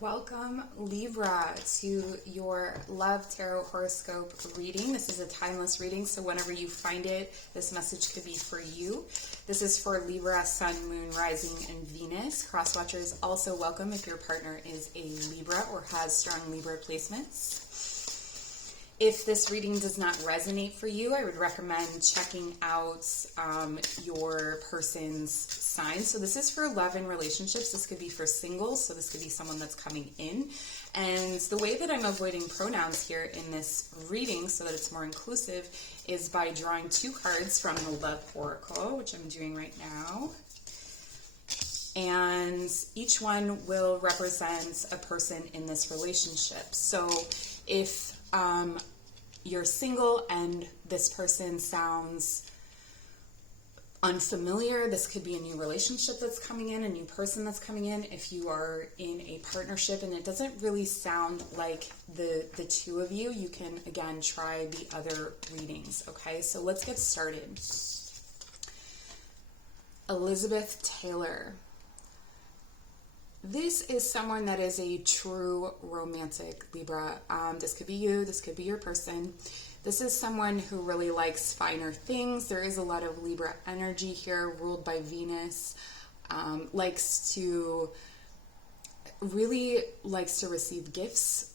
Welcome, Libra, to your Love Tarot horoscope reading. This is a timeless reading, so whenever you find it, this message could be for you. This is for Libra, Sun, Moon, Rising, and Venus. Cross-watchers also welcome if your partner is a Libra or has strong Libra placements. If this reading does not resonate for you, I would recommend checking out your person's sign. So this is for love and relationships. This could be for singles, so this could be someone that's coming in. And the way that I'm avoiding pronouns here in this reading so that it's more inclusive is by drawing two cards from the Love Oracle, which I'm doing right now. And each one will represent a person in this relationship. So if you're single and this person sounds unfamiliar, this could be a new relationship that's coming in, a new person that's coming in. If you are in a partnership and it doesn't really sound like the two of you, you can again try the other readings. Okay, so let's get started. Elizabeth Taylor. This is someone that is a true romantic Libra. This could be you, this could be your person. This is someone who really likes finer things. There is a lot of Libra energy here, ruled by Venus. Really likes to receive gifts.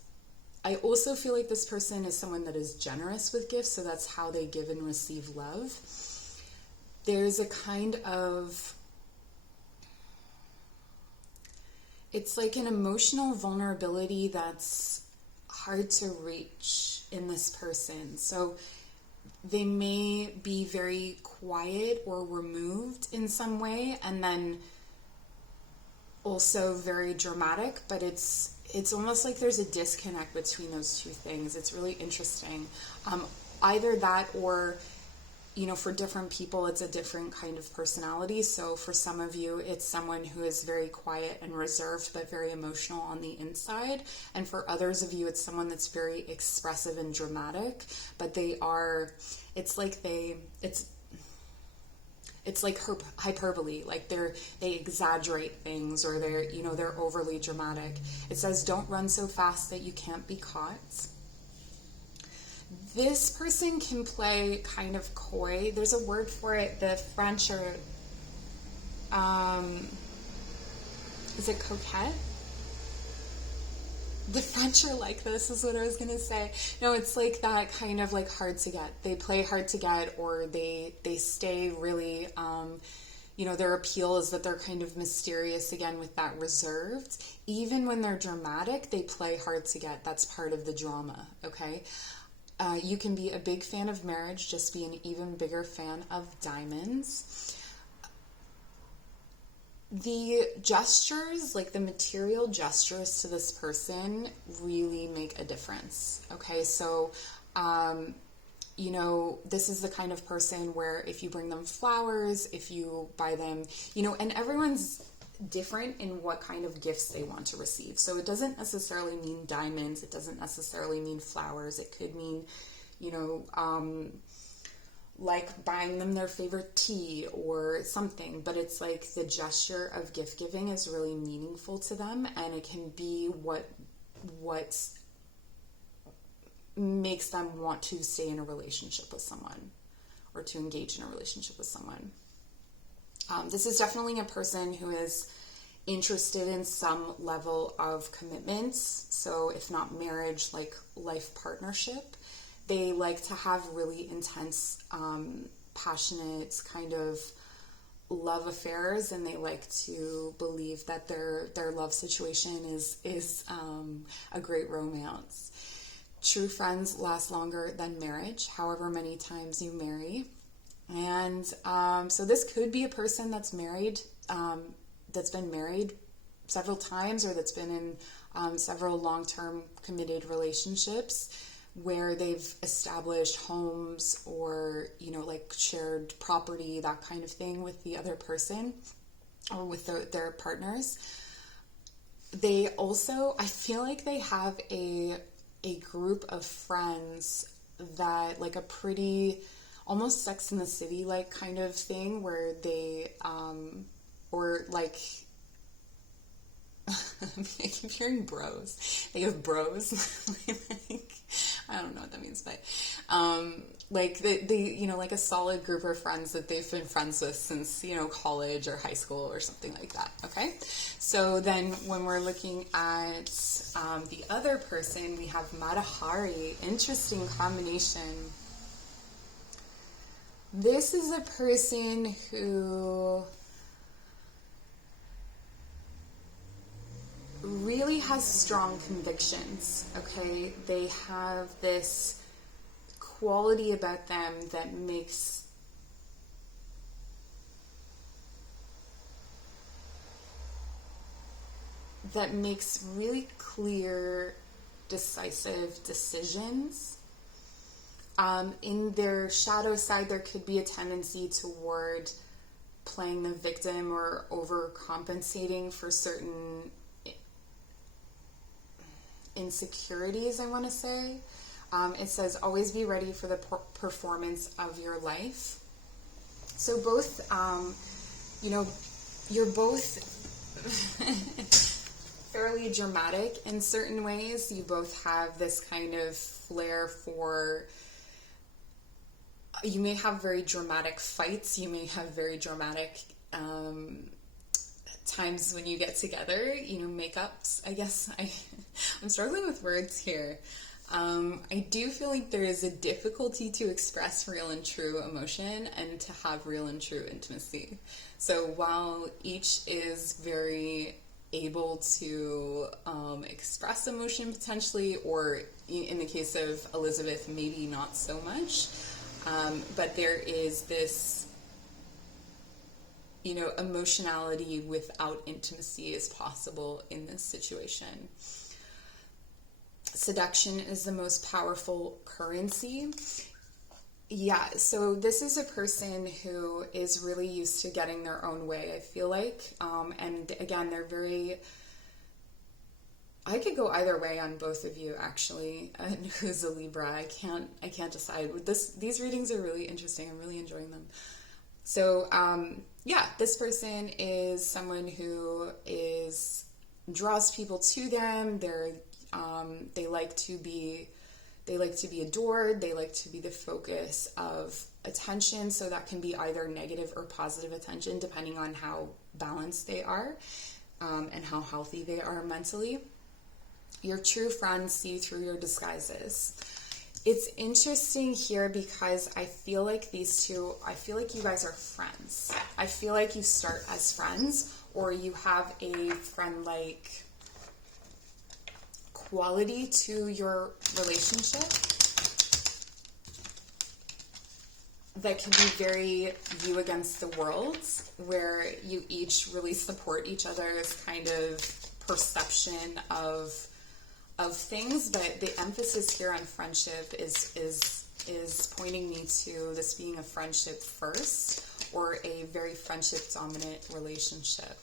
I also feel like this person is someone that is generous with gifts, so that's how they give and receive love. There's a kind of... it's like an emotional vulnerability that's hard to reach in this person. So they may be very quiet or removed in some way, and then also very dramatic, but it's almost like there's a disconnect between those two things. It's really interesting. Either that or, you know, for different people, it's a different kind of personality. So for some of you, it's someone who is very quiet and reserved, but very emotional on the inside. And for others of you, it's someone that's very expressive and dramatic, but they are, it's like hyperbole, like they exaggerate things, or they're overly dramatic. It says, don't run so fast that you can't be caught. This person can play kind of coy. There's a word for it. The French are, is it coquette? The French are like this, is what I was going to say. No, it's like that kind of like hard to get. They play hard to get, or they stay really, their appeal is that they're kind of mysterious, again, with that reserved. Even when they're dramatic, they play hard to get. That's part of the drama, okay? You can be a big fan of marriage, just be an even bigger fan of diamonds. The gestures, like the material gestures to this person, really make a difference. Okay, so, this is the kind of person where if you bring them flowers, if you buy them, and everyone's different in what kind of gifts they want to receive. So it doesn't necessarily mean diamonds. It doesn't necessarily mean flowers. It could mean, like buying them their favorite tea or something. But it's like the gesture of gift giving is really meaningful to them, and it can be what makes them want to stay in a relationship with someone or to engage in a relationship with someone. This is definitely a person who is interested in some level of commitment. So if not marriage, like life partnership. They like to have really intense, passionate kind of love affairs, and they like to believe that their love situation is a great romance. True friends last longer than marriage, however many times you marry. And so this could be a person that's married, that's been married several times, or that's been in several long-term committed relationships where they've established homes or, like shared property, that kind of thing with the other person or with their partners. They also, I feel like they have a group of friends that, like a pretty... almost Sex in the City like kind of thing, where they or like I keep hearing bros. They have bros. Like, I don't know what that means, but like they you know, like a solid group of friends that they've been friends with since, you know, college or high school or something like that. Okay, so then when we're looking at the other person, we have Matahari. Interesting combination. This is a person who really has strong convictions, okay? They have this quality about them that makes really clear, decisive decisions. In their shadow side, there could be a tendency toward playing the victim or overcompensating for certain insecurities, I want to say. It says, always be ready for the performance of your life. So both, you know, you're both fairly dramatic in certain ways. You both have this kind of flair for, you may have very dramatic fights. You may have very dramatic times when you get together, you know, makeups, I guess. I'm struggling with words here. I do feel like there is a difficulty to express real and true emotion and to have real and true intimacy. So while each is very able to express emotion potentially, or in the case of Elizabeth, maybe not so much, but there is this, you know, emotionality without intimacy is possible in this situation. Seduction is the most powerful currency. Yeah, so this is a person who is really used to getting their own way, I feel like. And again, they're very, I could go either way on both of you, actually. And who's a Libra? I can't decide. These readings are really interesting. I'm really enjoying them. So, yeah, this person is someone who draws people to them. They like to be adored. They like to be the focus of attention. So that can be either negative or positive attention, depending on how balanced they are, and how healthy they are mentally. Your true friends see through your disguises. It's interesting here because I feel like you guys are friends. I feel like you start as friends, or you have a friend-like quality to your relationship that can be very you against the world, where you each really support each other's kind of perception of things, but the emphasis here on friendship is pointing me to this being a friendship first, or a very friendship dominant relationship.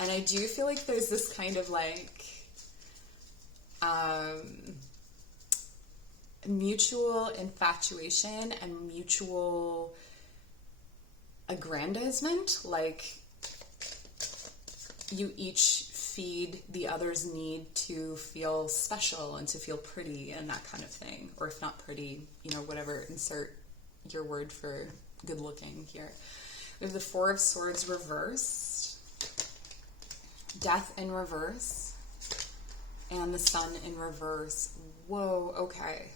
And I do feel like there's this kind of like mutual infatuation and mutual aggrandizement, like you each feed the other's need to feel special and to feel pretty and that kind of thing. Or if not pretty, you know, whatever, insert your word for good looking here. We have the Four of Swords reversed, Death in reverse, and the Sun in reverse. Whoa, okay.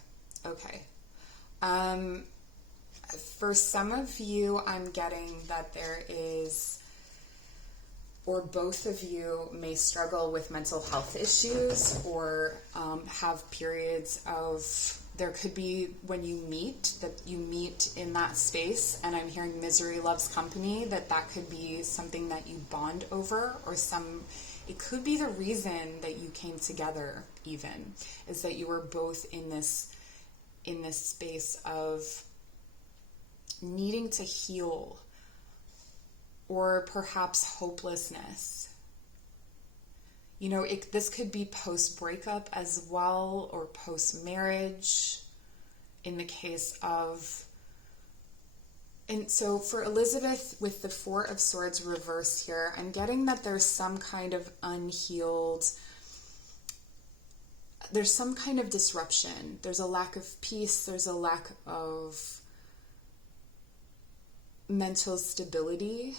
For some of you, I'm getting that there is, or both of you may struggle with mental health issues, or have periods of, there could be when you meet in that space, and I'm hearing misery loves company, that could be something that you bond over, or it could be the reason that you came together even, is that you were both in this space of needing to heal, or perhaps hopelessness. You know, this could be post-breakup as well, or post-marriage, in the case of And so for Elizabeth with the Four of Swords reversed here, I'm getting that there's some kind of unhealed, there's some kind of disruption. There's a lack of peace. There's a lack of mental stability.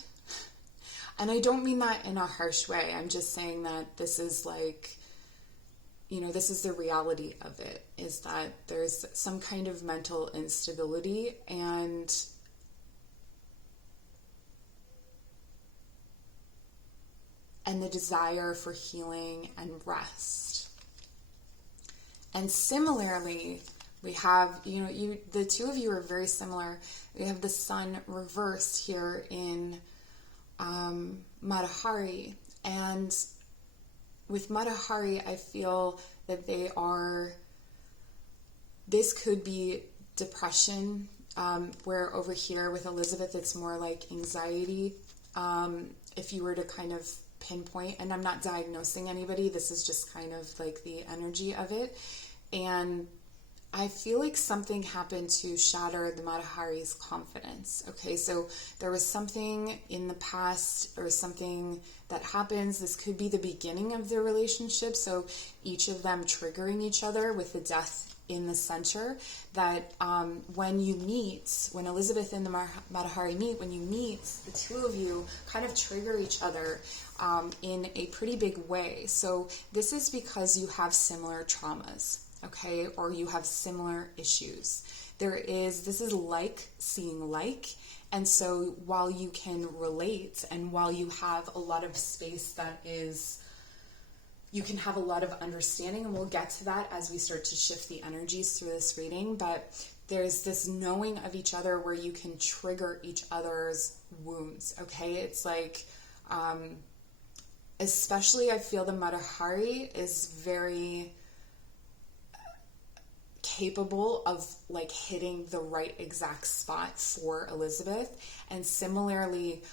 And I don't mean that in a harsh way. I'm just saying that this is like, you know, this is the reality of it, is that there's some kind of mental instability and the desire for healing and rest. And similarly, we have, you know, the two of you are very similar. We have the Sun reversed here in Matahari. And with Matahari, I feel that this could be depression, where over here with Elizabeth, it's more like anxiety. If you were to kind of pinpoint, and I'm not diagnosing anybody, this is just kind of like the energy of it. And I feel like something happened to shatter the Matahari's confidence. Okay, so there was something in the past or something that happens. This could be the beginning of their relationship. So each of them triggering each other with the death in the center, that when you meet, when Elizabeth and the Matahari meet, when you meet, the two of you kind of trigger each other in a pretty big way. So this is because you have similar traumas, okay, or you have similar issues. This is like seeing like, and so while you can relate and while you have a lot of space that is, you can have a lot of understanding, and we'll get to that as we start to shift the energies through this reading, but there's this knowing of each other where you can trigger each other's wounds, okay? It's like, especially I feel the Matahari is very capable of like hitting the right exact spot for Elizabeth, and similarly,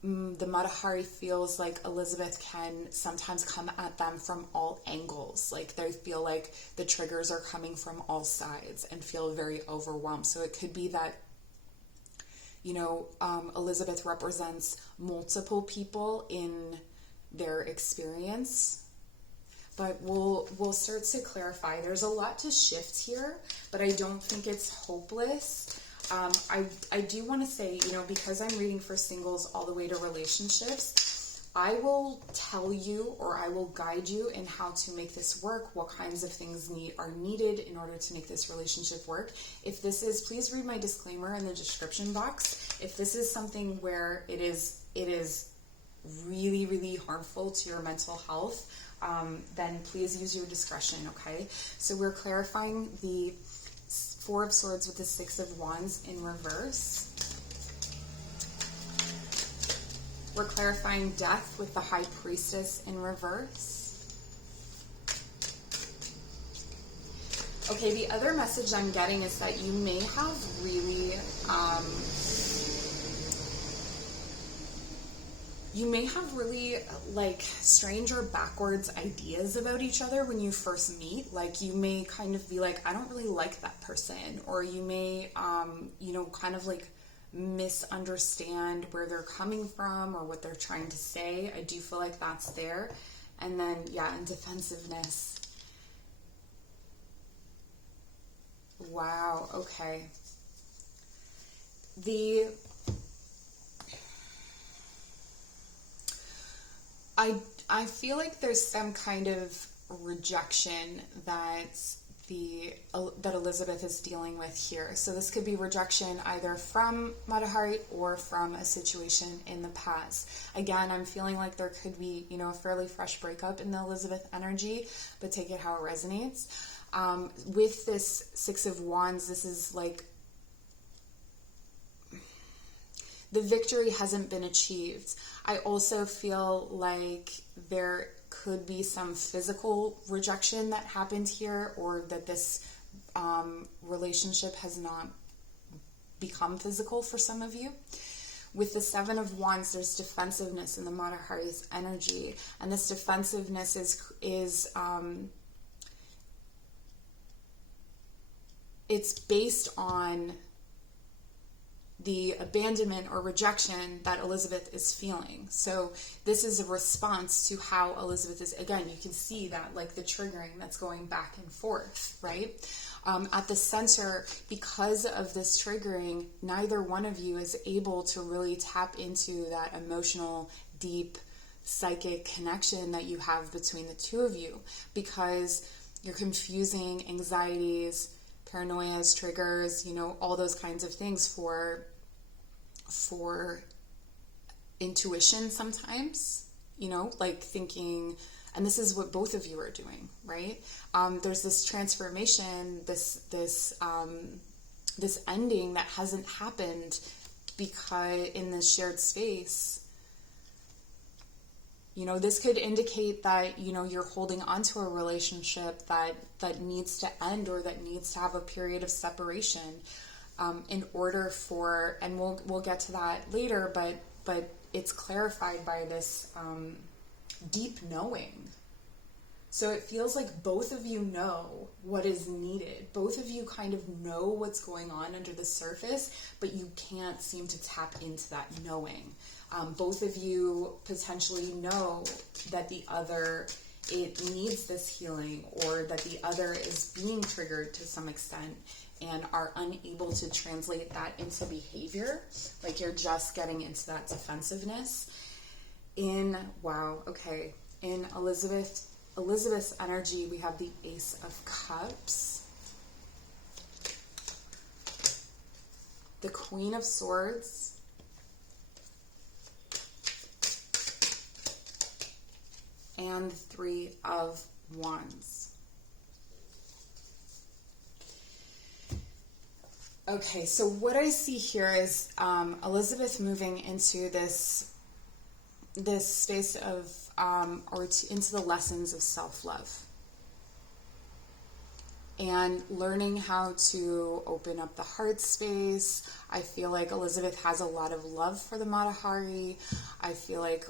the Matahari feels like Elizabeth can sometimes come at them from all angles. Like they feel like the triggers are coming from all sides and feel very overwhelmed. So it could be that, you know, Elizabeth represents multiple people in their experience. But we'll start to clarify. There's a lot to shift here, but I don't think it's hopeless. I do want to say, you know, because I'm reading for singles all the way to relationships, I will tell you, or I will guide you in how to make this work, what kinds of things are needed in order to make this relationship work. If this is, please read my disclaimer in the description box. If this is something where it is really, really harmful to your mental health, then please use your discretion, okay? So we're clarifying the Four of Swords with the Six of Wands in reverse. We're clarifying death with the High Priestess in reverse. Okay, the other message I'm getting is that you may have really, like strange or backwards ideas about each other when you first meet. Like you may kind of be like, I don't really like that person, or you may, you know, kind of like misunderstand where they're coming from or what they're trying to say. I do feel like that's there. And then, yeah, and defensiveness. Wow, okay. I feel like there's some kind of rejection that Elizabeth is dealing with here. So this could be rejection either from Matahari or from a situation in the past. Again, I'm feeling like there could be, you know, a fairly fresh breakup in the Elizabeth energy, but take it how it resonates. With this Six of Wands, this is like the victory hasn't been achieved. I also feel like there could be some physical rejection that happened here, or that this relationship has not become physical for some of you. With the Seven of Wands, there's defensiveness in the Matahari's energy, and this defensiveness is it's based on the abandonment or rejection that Elizabeth is feeling. So this is a response to how Elizabeth is, again, you can see that like the triggering that's going back and forth, right? At the center, because of this triggering, neither one of you is able to really tap into that emotional, deep, psychic connection that you have between the two of you, because you're confusing anxieties, paranoias, triggers, all those kinds of things for intuition sometimes, like thinking, and this is what both of you are doing, right? There's this transformation, this ending that hasn't happened because in this shared space, this could indicate that, you're holding onto a relationship that needs to end, or that needs to have a period of separation, in order for, and we'll get to that later, but it's clarified by this deep knowing. So it feels like both of you know what is needed. Both of you kind of know what's going on under the surface, but you can't seem to tap into that knowing. Both of you potentially know that the other, it needs this healing, or that the other is being triggered to some extent, and are unable to translate that into behavior. Like you're just getting into that defensiveness. In Elizabeth's energy, we have the Ace of Cups, the Queen of Swords, and 3 of Wands. Okay, so what I see here is Elizabeth moving into this space of, into the lessons of self-love. And learning how to open up the heart space. I feel like Elizabeth has a lot of love for the Matahari. I feel like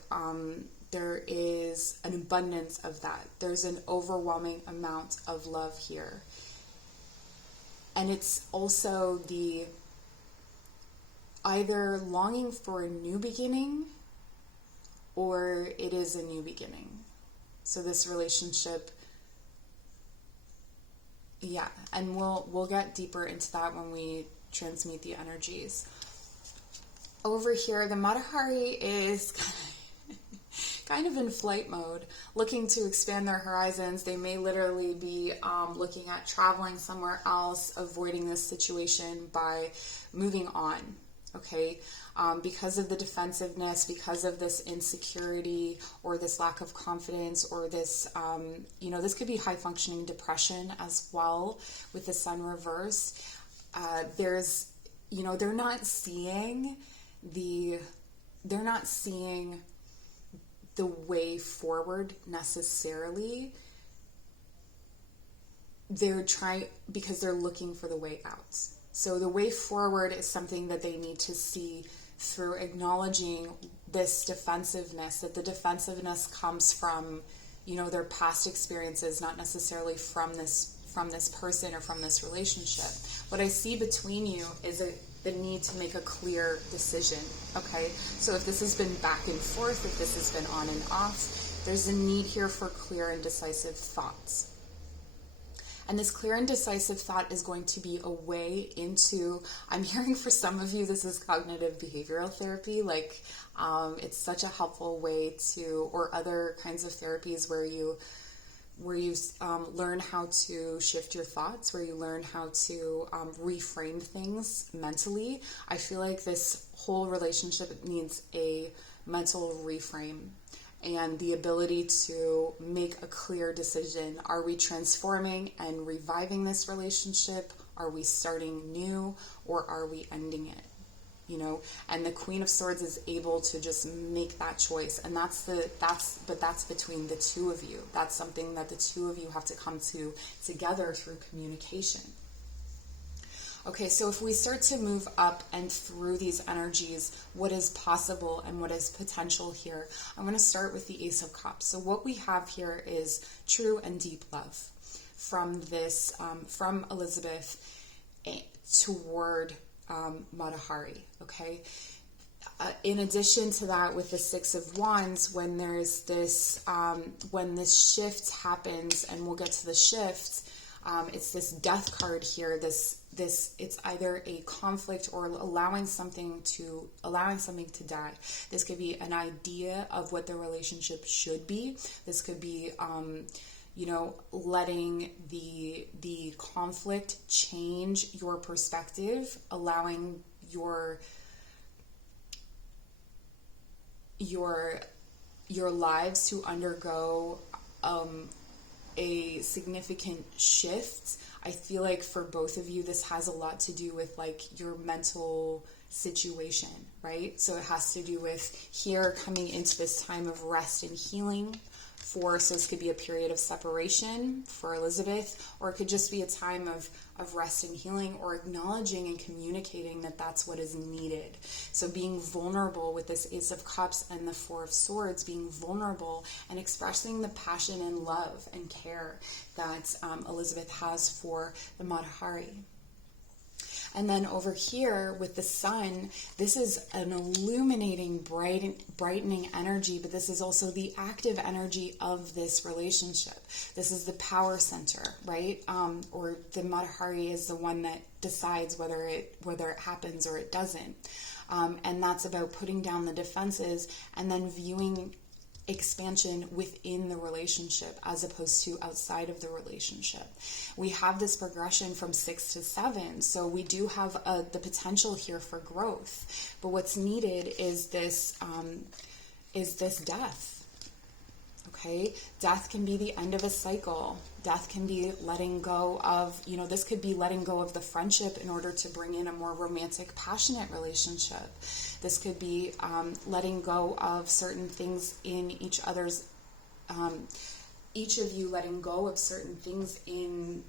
there is an abundance of that. There's an overwhelming amount of love here. And it's also the either longing for a new beginning, or it is a new beginning. So this relationship, and we'll get deeper into that when we transmute the energies. Over here, the Matahari is kind of in flight mode, looking to expand their horizons. They may literally be looking at traveling somewhere else, avoiding this situation by moving on, okay? Because of the defensiveness, because of this insecurity, or this lack of confidence, or this, this could be high-functioning depression as well with the Sun reversed. There's, they're not seeing the way forward necessarily. They're trying, because they're looking for the way out. So the way forward is something that they need to see through acknowledging this defensiveness, that the defensiveness comes from, their past experiences, not necessarily from this person or from this relationship. What I see between you is the need to make a clear decision, okay? So if this has been back and forth, if this has been on and off, there's a need here for clear and decisive thoughts. And this clear and decisive thought is going to be a way into, I'm hearing for some of you, this is cognitive behavioral therapy. Like, it's such a helpful way to, or other kinds of therapies where you learn how to shift your thoughts, where you learn how to reframe things mentally. I feel like this whole relationship needs a mental reframe and the ability to make a clear decision. Are we transforming and reviving this relationship? Are we starting new, or are we ending it? And the Queen of Swords is able to just make that choice. And that's between the two of you. That's something that the two of you have to come to together through communication. Okay, so if we start to move up and through these energies, what is possible and what is potential here? I'm going to start with the Ace of Cups. So what we have here is true and deep love from this, from Elizabeth toward Matahari, okay? In addition to that, with the Six of Wands, when there's this, when this shift happens, and we'll get to the shift, it's this death card here. It's either a conflict or allowing something to die. This could be an idea of what the relationship should be. This could be, letting the conflict change your perspective, allowing your lives to undergo a significant shift. I feel like for both of you, this has a lot to do with like your mental situation, right? So it has to do with here coming into this time of rest and healing. So this could be a period of separation for Elizabeth, or it could just be a time of rest and healing, or acknowledging and communicating that that's what is needed. So being vulnerable with this Ace of Cups and the Four of Swords, being vulnerable and expressing the passion and love and care that Elizabeth has for the Matahari. And then over here with the Sun, this is an illuminating, brightening energy, but this is also the active energy of this relationship. This is the power center, right? Or the Matahari is the one that decides whether it happens or it doesn't. And that's about putting down the defenses and then viewing expansion within the relationship as opposed to outside of the relationship. We have this progression from 6 to 7, so we do have the potential here for growth. But what's needed is this death. Okay, death can be the end of a cycle. Death can be letting go of, this could be letting go of the friendship in order to bring in a more romantic, passionate relationship. This could be letting go of certain things in each other's, each of you letting go of certain things in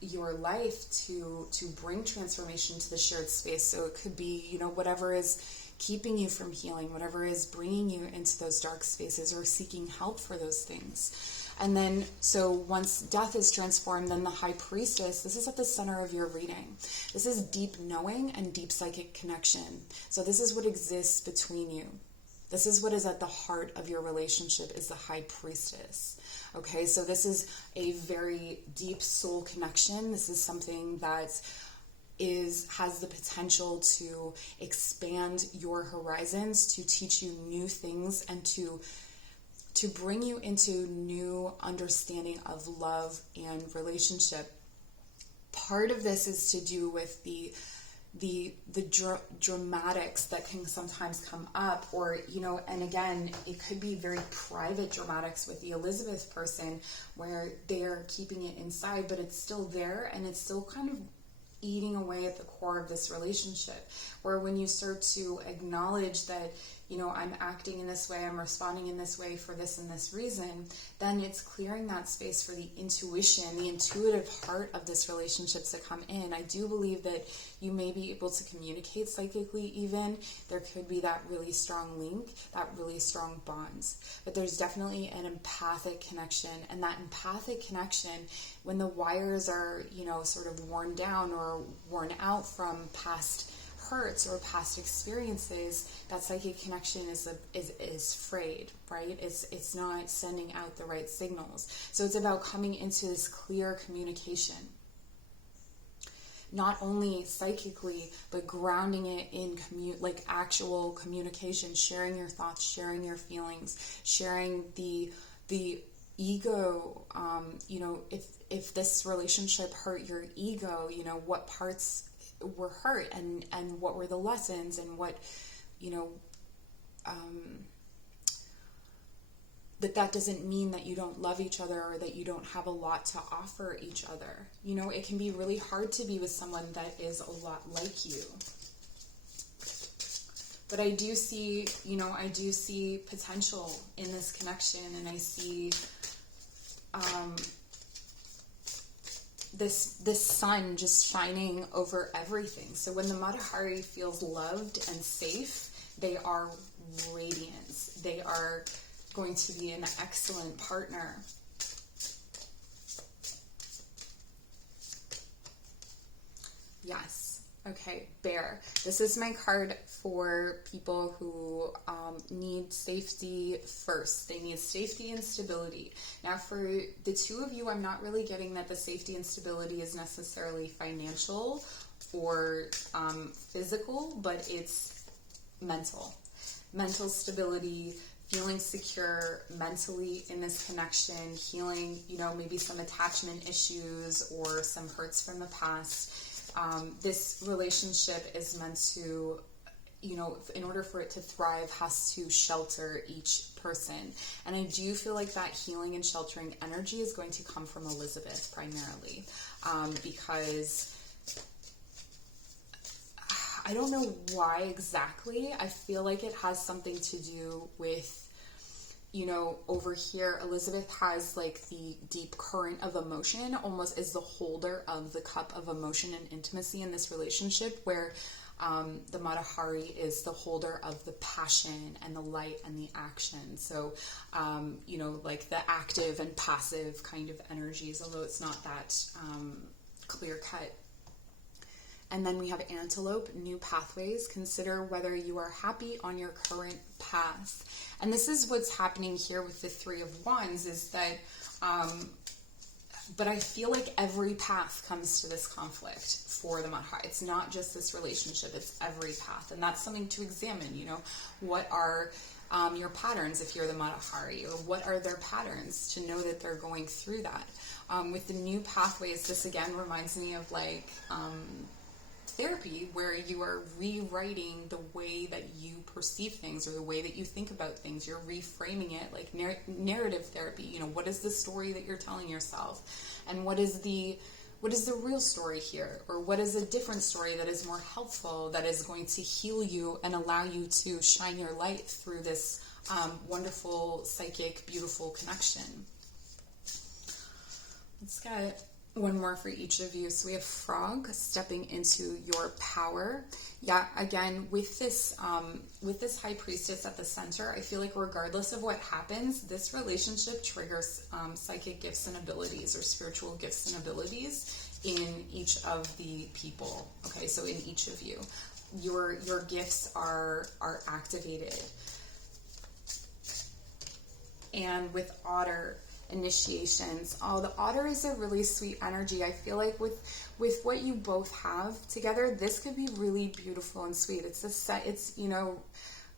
your life to bring transformation to the shared space. So it could be, whatever is keeping you from healing, whatever is bringing you into those dark spaces, or seeking help for those things. And then, so once death is transformed, then the High Priestess, this is at the center of your reading. This is deep knowing and deep psychic connection. So this is what exists between you. This is what is at the heart of your relationship, is the High Priestess. Okay, so this is a very deep soul connection. This is something that has the potential to expand your horizons, to teach you new things, and to bring you into new understanding of love and relationship. Part of this is to do with the dramatics that can sometimes come up, or, and again, it could be very private dramatics with the Elizabeth person where they're keeping it inside, but it's still there, and it's still kind of eating away at the core of this relationship, where when you start to acknowledge that, I'm acting in this way, I'm responding in this way for this and this reason, then it's clearing that space for the intuition, the intuitive heart of this relationship to come in. I do believe that you may be able to communicate psychically even. There could be that really strong link, that really strong bonds. But there's definitely an empathic connection, and that empathic connection, when the wires are, sort of worn down or worn out from past hurts or past experiences, that psychic connection is frayed, right? It's not sending out the right signals. So it's about coming into this clear communication, not only psychically, but grounding it in actual communication, sharing your thoughts, sharing your feelings, sharing the ego. If this relationship hurt your ego, what parts were hurt, and what were the lessons, and what, that doesn't mean that you don't love each other, or that you don't have a lot to offer each other. It can be really hard to be with someone that is a lot like you. But I do see potential in this connection, and I see this sun just shining over everything. So when the Matahari feels loved and safe, they are radiance. They are going to be an excellent partner. Yes. Okay, Bear. This is my card for people who need safety first. They need safety and stability. Now, for the two of you, I'm not really getting that the safety and stability is necessarily financial or physical, but it's mental. Mental stability, feeling secure mentally in this connection, healing, maybe some attachment issues or some hurts from the past. This relationship is meant to, in order for it to thrive, has to shelter each person. And I do feel like that healing and sheltering energy is going to come from Elizabeth primarily, because I don't know why exactly. I feel like it has something to do with, over here, Elizabeth has like the deep current of emotion, almost is the holder of the cup of emotion and intimacy in this relationship, where the Matahari is the holder of the passion and the light and the action. So, like the active and passive kind of energies, although it's not that clear cut. And then we have Antelope, new pathways. Consider whether you are happy on your current path. And this is what's happening here with the Three of Wands, is that, but I feel like every path comes to this conflict for the Matahari. It's not just this relationship, it's every path. And that's something to examine, what are your patterns if you're the Matahari, or what are their patterns to know that they're going through that. With the new pathways, this again reminds me of like, therapy, where you are rewriting the way that you perceive things or the way that you think about things. You're reframing it, like narrative therapy. What is the story that you're telling yourself, and what is the real story here, or what is a different story that is more helpful, that is going to heal you and allow you to shine your light through this wonderful, psychic, beautiful connection. Let's get one more for each of you. So we have Frog, stepping into your power. Yeah, again, with this High Priestess at the center, I feel like regardless of what happens, this relationship triggers psychic gifts and abilities, or spiritual gifts and abilities in each of the people. Okay, so in each of you, your gifts are activated. And with Otter, initiations. Oh, the Otter is a really sweet energy. I feel like with what you both have together, this could be really beautiful and sweet. It's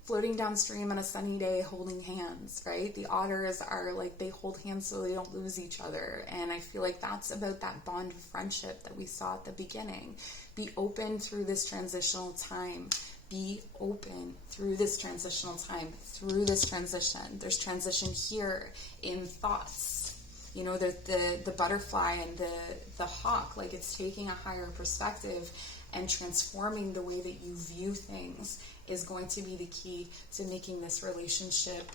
floating downstream on a sunny day, holding hands, right? The Otters are like, they hold hands so they don't lose each other. And I feel like that's about that bond of friendship that we saw at the beginning. Be open through this transitional time. Be open through this transitional time, through this transition. There's transition here in thoughts. The butterfly and the hawk, like it's taking a higher perspective and transforming the way that you view things is going to be the key to making this relationship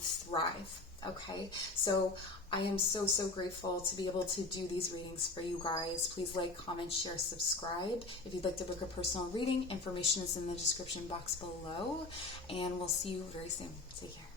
thrive. Okay, so I am so, so grateful to be able to do these readings for you guys. Please like, comment, share, subscribe. If you'd like to book a personal reading, information is in the description box below. And we'll see you very soon. Take care.